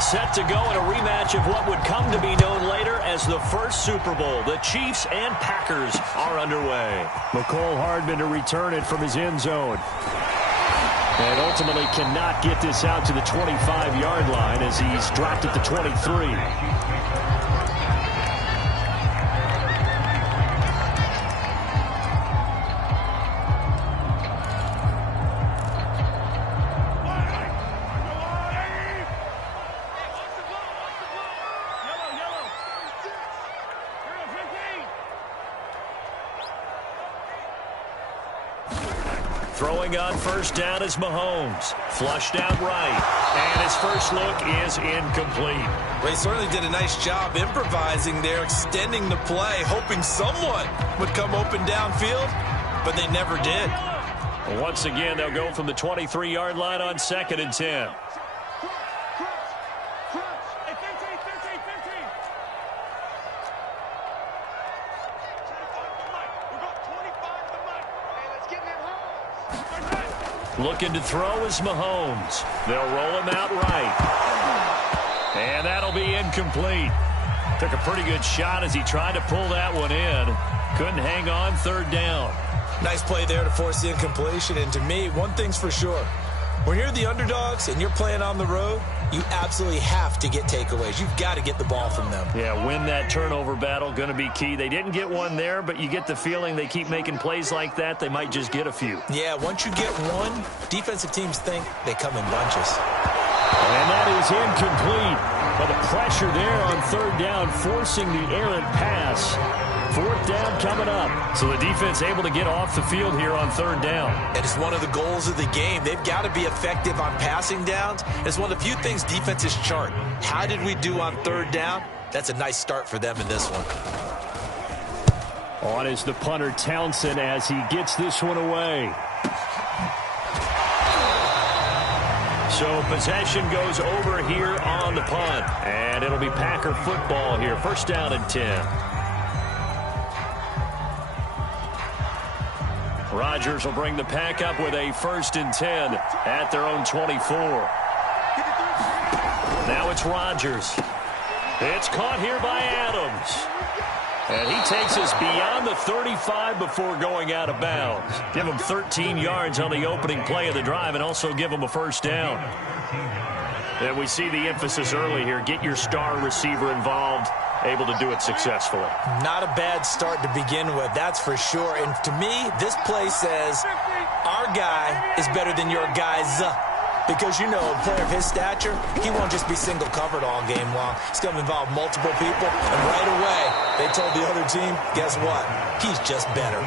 Set to go in a rematch of what would come to be known later as the first Super Bowl. The Chiefs and Packers are underway. McCole Hardman to return it from his end zone. And ultimately cannot get this out to the 25-yard line as he's dropped at the 23. Throwing on first down is Mahomes. Flushed out right. And his first look is incomplete. They certainly did a nice job improvising there, extending the play, hoping someone would come open downfield, but they never did. Once again, they'll go from the 23-yard line on 2nd and 10. Looking to throw is Mahomes. They'll roll him out right. And that'll be incomplete. Took a pretty good shot as he tried to pull that one in. Couldn't hang on, 3rd down. Nice play there to force the incompletion. And to me, one thing's for sure. When you're the underdogs and you're playing on the road, you absolutely have to get takeaways. You've got to get the ball from them. Yeah, win that turnover battle, going to be key. They didn't get one there, but you get the feeling they keep making plays like that, they might just get a few. Yeah, once you get one, defensive teams think they come in bunches. And that is incomplete. But the pressure there on 3rd down, forcing the errant pass. 4th down coming up. So the defense able to get off the field here on 3rd down. It is one of the goals of the game. They've got to be effective on passing downs. It's one of the few things defenses chart. How did we do on 3rd down? That's a nice start for them in this one. On is the punter Townsend as he gets this one away. So possession goes over here on the punt. And it'll be Packer football here. 1st down and 10. Rodgers will bring the pack up with a 1st and 10 at their own 24. Now it's Rodgers. It's caught here by Adams. And he takes us beyond the 35 before going out of bounds. Give him 13 yards on the opening play of the drive and also give him a 1st down. And we see the emphasis early here. Get your star receiver involved. Able to do it successfully. Not a bad start to begin with, that's for sure. And to me, this play says our guy is better than your guys. Because, you know, a player of his stature, he won't just be single covered all game long. It's going to involve multiple people. And right away, they told the other team, guess what? He's just better.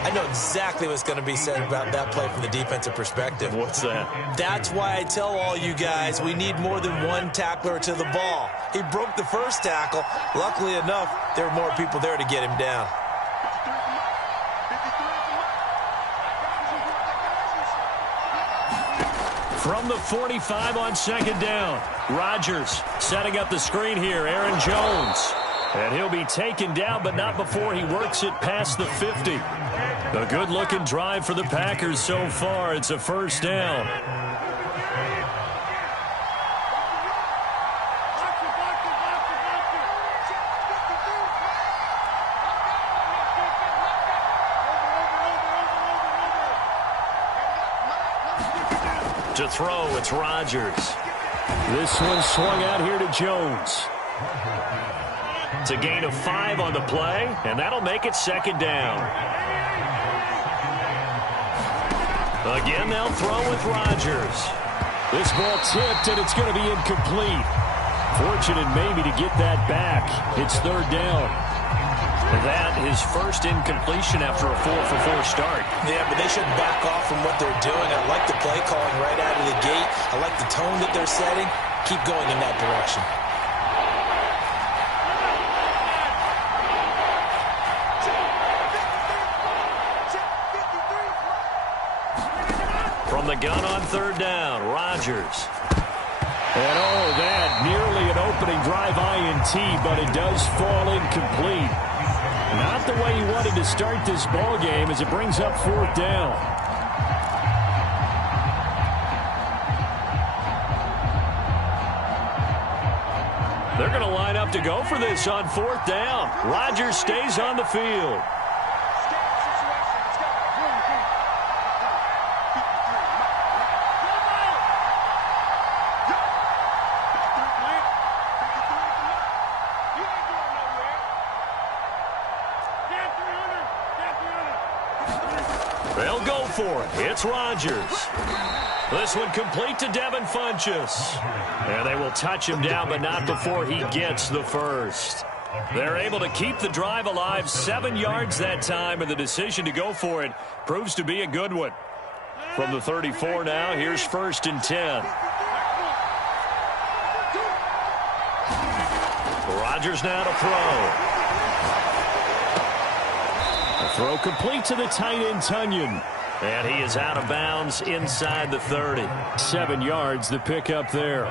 I know exactly what's going to be said about that play from the defensive perspective. What's that? That's why I tell all you guys we need more than one tackler to the ball. He broke the first tackle. Luckily enough, there were more people there to get him down. From the 45 on 2nd down, Rodgers setting up the screen here. Aaron Jones. And he'll be taken down, but not before he works it past the 50. A good-looking drive for the Packers so far. It's a 1st down. To throw, it's Rodgers. This one swung out here to Jones. It's a gain of 5 on the play, and that'll make it 2nd down. Again, they'll throw with Rodgers. This ball tipped, and it's going to be incomplete. Fortunate maybe to get that back. It's 3rd down. That is first incompletion after a 4-for-4 start. Yeah, but they shouldn't back off from what they're doing. I like the play calling right out of the gate. I like the tone that they're setting. Keep going in that direction. From the gun on 3rd down, Rodgers. And oh, that nearly an opening drive INT, but it does fall incomplete. Not the way he wanted to start this ball game as it brings up 4th down. They're going to line up to go for this on 4th down. Rodgers stays on the field. They'll go for it. It's Rodgers. This one complete to Devin Funchess. And they will touch him down, but not before he gets the first. They're able to keep the drive alive, 7 yards that time, and the decision to go for it proves to be a good one. From the 34 now, here's 1st and 10. Rodgers now to throw. A throw complete to the tight end, Tunyon. And he is out of bounds inside the 30. 7 yards, the pickup there.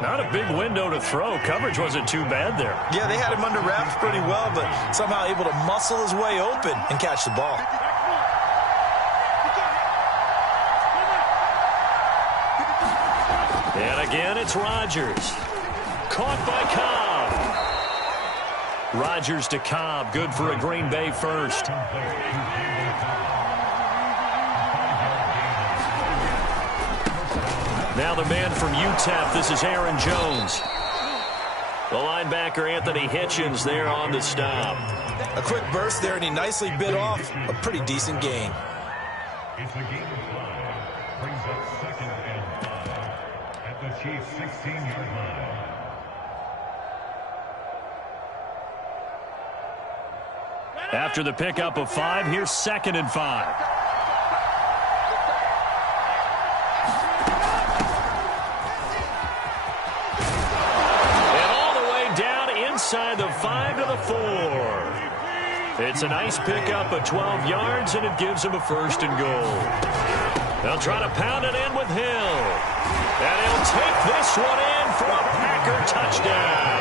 Not a big window to throw. Coverage wasn't too bad there. Yeah, they had him under wraps pretty well, but somehow able to muscle his way open and catch the ball. And again, it's Rodgers. Caught by Cobb. Rodgers to Cobb. Good for a Green Bay first. Now the man from UTEP, this is Aaron Jones. The linebacker, Anthony Hitchens, there on the stop. A quick burst there, and he nicely bit off a pretty decent gain. It's the game line. Brings up 2nd and 5 at the Chiefs' 16-yard line. After the pickup of 5, here's 2nd and 5. Inside the 5 to the 4. It's a nice pickup of 12 yards, and it gives him a 1st and goal. They'll try to pound it in with Hill. And he'll take this one in for a Packer touchdown.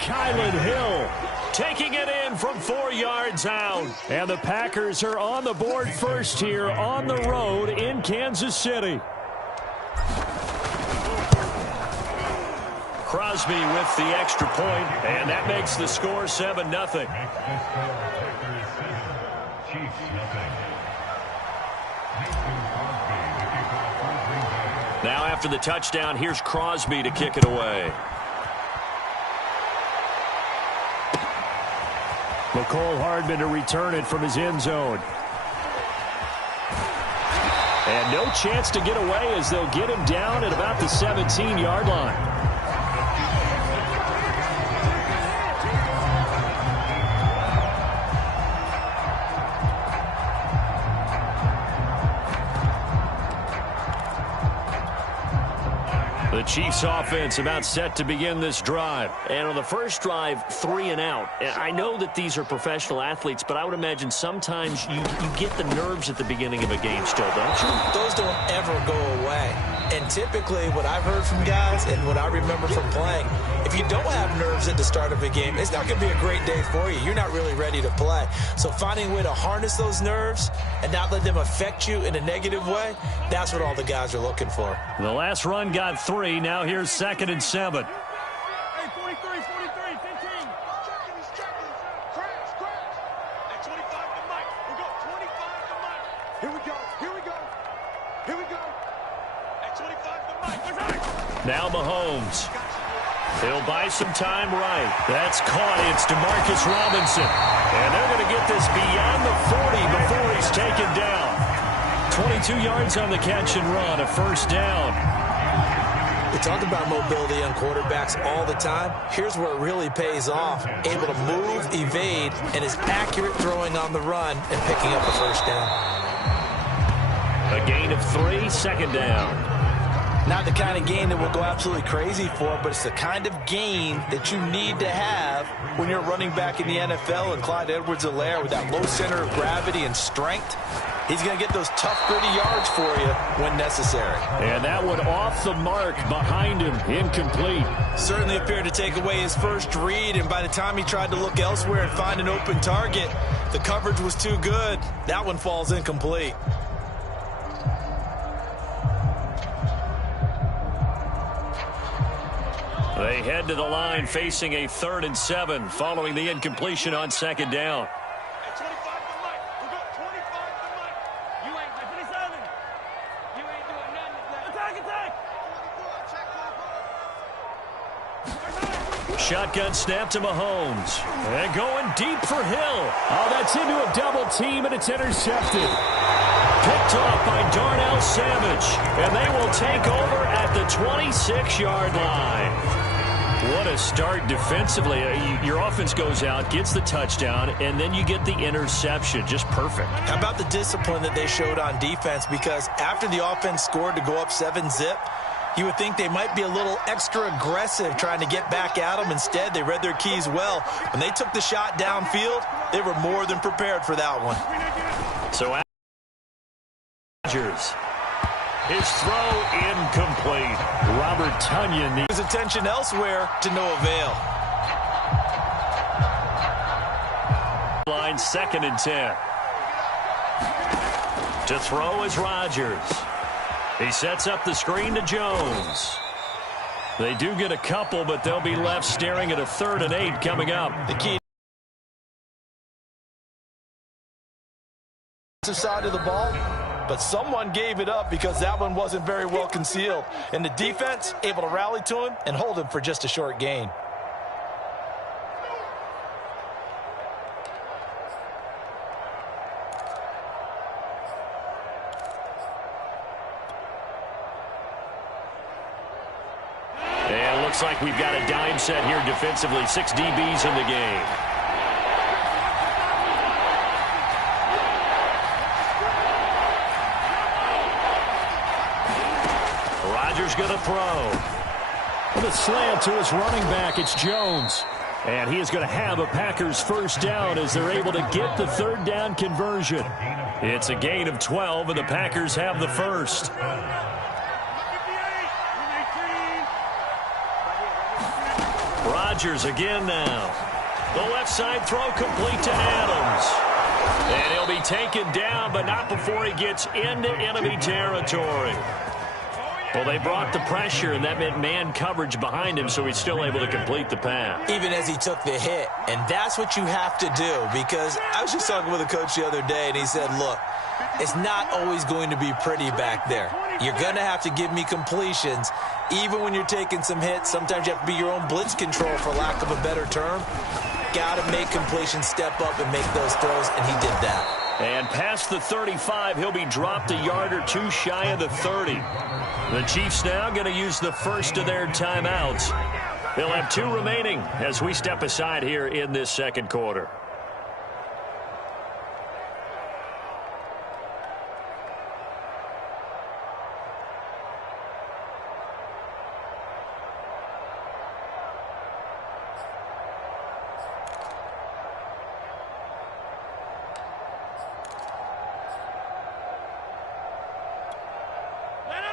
Kylan Hill taking it in from 4 yards out. And the Packers are on the board first here on the road in Kansas City. Crosby with the extra point, and that makes the score 7-0. Now after the touchdown, here's Crosby to kick it away. McCole Hardman to return it from his end zone. And no chance to get away as they'll get him down at about the 17-yard line. The Chiefs offense about set to begin this drive. And on the first drive, 3 and out. And I know that these are professional athletes, but I would imagine sometimes you get the nerves at the beginning of a game still, don't you? Those don't ever go away. And typically what I've heard from guys and what I remember from playing, if you don't have nerves at the start of a game, it's not going to be a great day for you. You're not really ready to play. So finding a way to harness those nerves and not let them affect you in a negative way, that's what all the guys are looking for. The last run got 3. Now here's 2nd and 7. Hey, 43, 15. Crash. At 25 to Mike. We go 25 to Mike. Here we go. Now Mahomes. He'll buy some time right. That's caught. It's Demarcus Robinson. And they're going to get this beyond the 40 before he's taken down. 22 yards on the catch and run, a first down. We talk about mobility on quarterbacks all the time. Here's where it really pays off. Able to move, evade, and is accurate throwing on the run and picking up a first down. A gain of 3, second down. Not the kind of gain that we'll go absolutely crazy for, but it's the kind of gain that you need to have when you're running back in the NFL. And Clyde Edwards-Helaire, with that low center of gravity and strength, he's going to get those tough, gritty yards for you when necessary. And that one off the mark behind him, incomplete. Certainly appeared to take away his first read, and by the time he tried to look elsewhere and find an open target, the coverage was too good. That one falls incomplete. They head to the line facing a 3rd and 7 following the incompletion on second down. At 25 to Mike. We got 25 to Mike. You ain't 27. You ain't doing nothing today. Attack, attack. Shotgun snap to Mahomes. And going deep for Hill. Oh, that's into a double team, and it's intercepted. Picked off by Darnell Savage. And they will take over at the 26-yard line. What a start defensively. Your offense goes out, gets the touchdown, and then you get the interception. Just perfect. How about the discipline that they showed on defense? Because after the offense scored to go up 7-zip, you would think they might be a little extra aggressive trying to get back at them. Instead, they read their keys well. When they took the shot downfield, they were more than prepared for that one. So Rodgers. His throw incomplete. Robert Tonyan. His attention elsewhere to no avail. Line 2nd and 10. To throw is Rodgers. He sets up the screen to Jones. They do get a couple, but they'll be left staring at a 3rd and 8 coming up. The key side of the ball, but someone gave it up because that one wasn't very well concealed. And the defense able to rally to him and hold him for just a short gain. And it looks like we've got a dime set here defensively. 6 DBs in the game. Rodgers going to throw. With a slant to his running back, it's Jones. And he is going to have a Packers first down as they're able to get the 3rd down conversion. It's a gain of 12, and the Packers have the first. Rodgers again now. The left side throw complete to Adams. And he'll be taken down, but not before he gets into enemy territory. Well, they brought the pressure, and that meant man coverage behind him, so he's still able to complete the pass. Even as he took the hit, and that's what you have to do, because I was just talking with a coach the other day, and he said, look, it's not always going to be pretty back there. You're going to have to give me completions. Even when you're taking some hits, sometimes you have to be your own blitz control, for lack of a better term. Got to make completions, step up, and make those throws, and he did that. And past the 35, he'll be dropped a yard or two shy of the 30. The Chiefs now going to use the first of their timeouts. They'll have 2 remaining as we step aside here in this second quarter.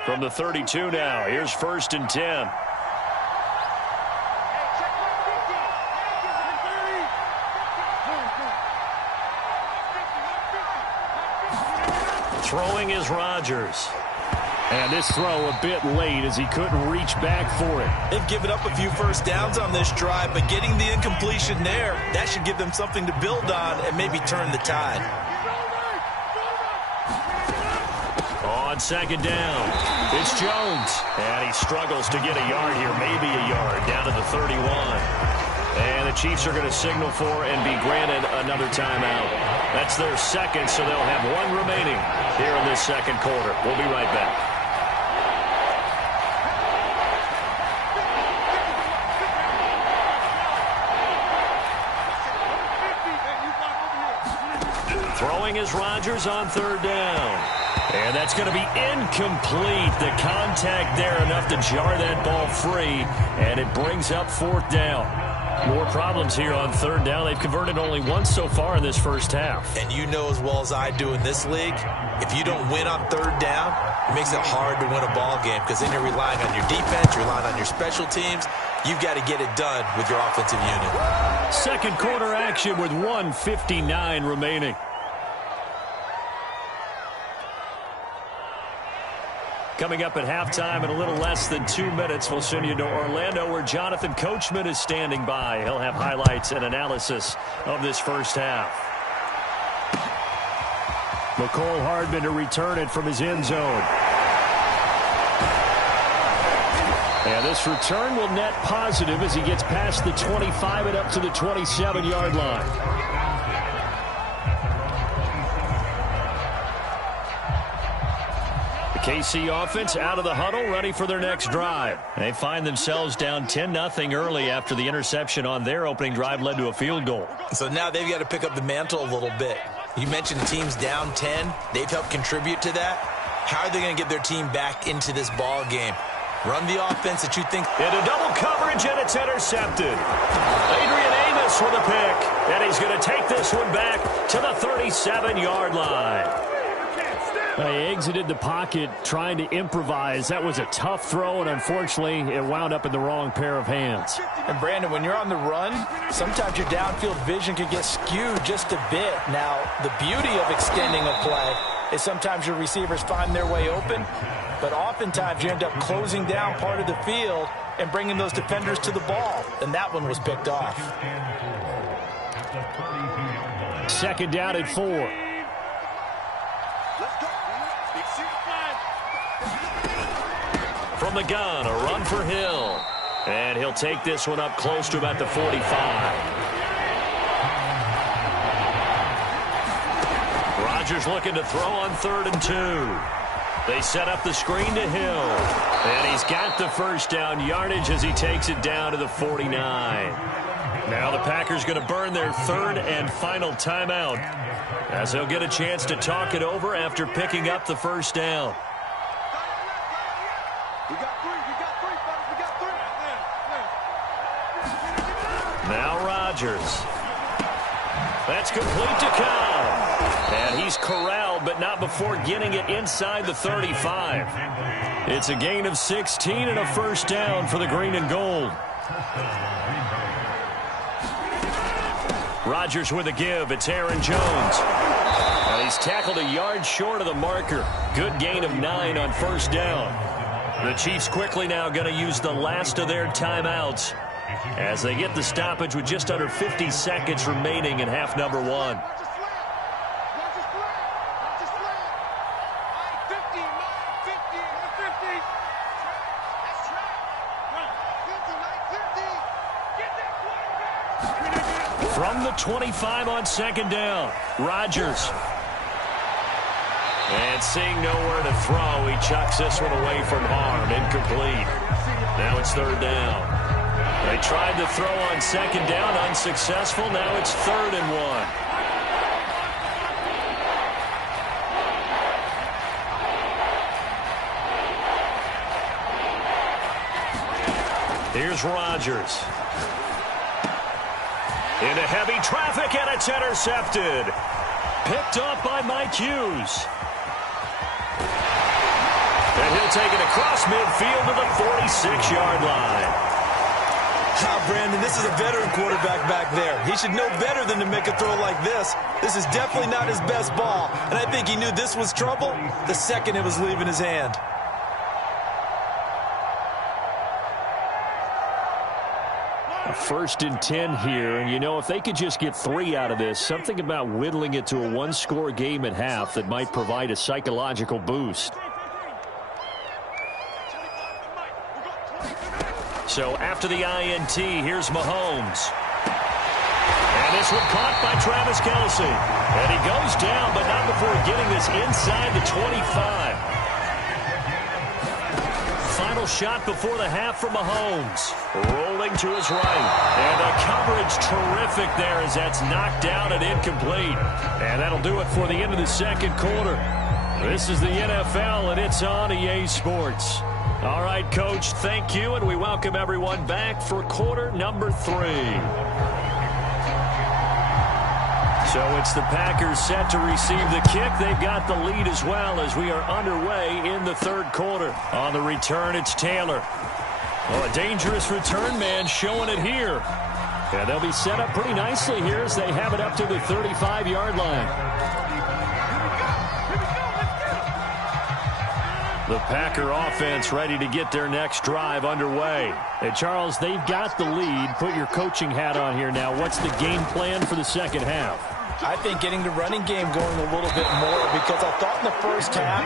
From the 32 now, here's 1st and 10. Throwing is Rodgers. And this throw a bit late as he couldn't reach back for it. They've given up a few first downs on this drive, but getting the incompletion there, that should give them something to build on and maybe turn the tide. on second down. It's Jones. And he struggles to get a yard here, maybe a yard, down to the 31. And the Chiefs are going to signal for and be granted another timeout. That's their second, so they'll have one remaining here in this second quarter. We'll be right back. Throwing is Rodgers on third down. And that's going to be incomplete. The contact there enough to jar that ball free, and it brings up fourth down. More problems here on third down. They've converted only once so far in this first half. And you know as well as I do in this league, if you don't win on third down, it makes it hard to win a ball game because then you're relying on your defense, you're relying on your special teams. You've got to get it done with your offensive unit. Second quarter action with 1:59 remaining. Coming up at halftime in a little less than 2 minutes, we'll send you to Orlando where Jonathan Coachman is standing by. He'll have highlights and analysis of this first half. McCole Hardman to return it from his end zone. And this return will net positive as he gets past the 25 and up to the 27-yard line. KC offense out of the huddle, ready for their next drive. They find themselves down 10-0 early after the interception on their opening drive led to a field goal. So now they've got to pick up the mantle a little bit. You mentioned teams down 10. They've helped contribute to that. How are they going to get their team back into this ball game? Run the offense that you think. Into double coverage, and it's intercepted. Adrian Amos with a pick, and he's going to take this one back to the 37-yard line. He exited the pocket trying to improvise. That was a tough throw, and unfortunately, it wound up in the wrong pair of hands. And, Brandon, when you're on the run, sometimes your downfield vision can get skewed just a bit. Now, the beauty of extending a play is sometimes your receivers find their way open, but oftentimes you end up closing down part of the field and bringing those defenders to the ball, and that one was picked off. Second down at 4. From the gun, a run for Hill. And he'll take this one up close to about the 45. Rodgers looking to throw on 3rd and 2. They set up the screen to Hill. And he's got the first down yardage as he takes it down to the 49. Now the Packers going to burn their 3rd and final timeout, as they'll get a chance to talk it over after picking up the first down. Now Rodgers. That's complete to Cobb. And he's corralled, but not before getting it inside the 35. It's a gain of 16 and a first down for the green and gold. Rodgers with a give. It's Aaron Jones. And he's tackled a yard short of the marker. Good gain of 9 on first down. The Chiefs quickly now going to use the last of their timeouts as they get the stoppage with just under 50 seconds remaining in half number 1. From the 25 on second down, Rodgers. And seeing nowhere to throw, he chucks this one away from harm. Incomplete. Now it's 3rd down. They tried to throw on second down, unsuccessful. Now it's 3rd and 1. Here's Rodgers. Into heavy traffic, and it's intercepted. Picked off by Mike Hughes. And he'll take it across midfield to the 46-yard line. Brandon, this is a veteran quarterback back there. He should know better than to make a throw like this. This is definitely not his best ball, and I think he knew this was trouble the second it was leaving his hand. A 1st and 10 here, and you know, if they could just get 3 out of this, something about whittling it to a 1-score game at half that might provide a psychological boost. So after the INT, here's Mahomes. And this one caught by Travis Kelce. And he goes down, but not before getting this inside the 25. Final shot before the half from Mahomes. Rolling to his right. And the coverage terrific there as that's knocked down and incomplete. And that'll do it for the end of the second quarter. This is the NFL, and it's on EA Sports. All right, Coach, thank you, and we welcome everyone back for quarter number 3. So it's the Packers set to receive the kick. They've got the lead as well as we are underway in the third quarter. On the return, it's Taylor. Oh, a dangerous return man showing it here. And they'll be set up pretty nicely here as they have it up to the 35-yard line. The Packer offense ready to get their next drive underway. Hey, Charles, they've got the lead. Put your coaching hat on here now. What's the game plan for the second half? I think getting the running game going a little bit more, because I thought in the first half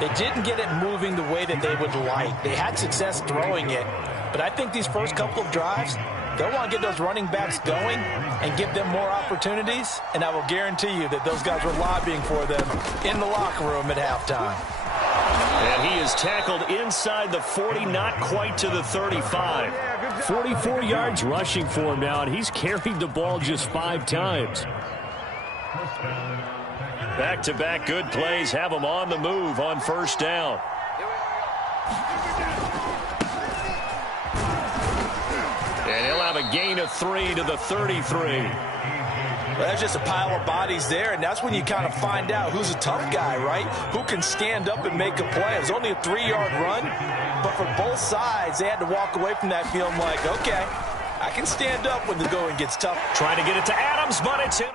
they didn't get it moving the way that they would like. They had success throwing it, but I think these first couple of drives, they'll want to get those running backs going and give them more opportunities, and I will guarantee you that those guys were lobbying for them in the locker room at halftime. And he is tackled inside the 40, not quite to the 35. 44 yards rushing for him now, and he's carried the ball just 5 times. Back-to-back good plays have him on the move on first down. And he'll have a gain of 3 to the 33. Well, that's just a pile of bodies there, and that's when you kind of find out who's a tough guy, right? Who can stand up and make a play. It was only a 3-yard run, but for both sides, they had to walk away from that feeling like, okay, I can stand up when the going gets tough. Trying to get it to Adams, but it's in.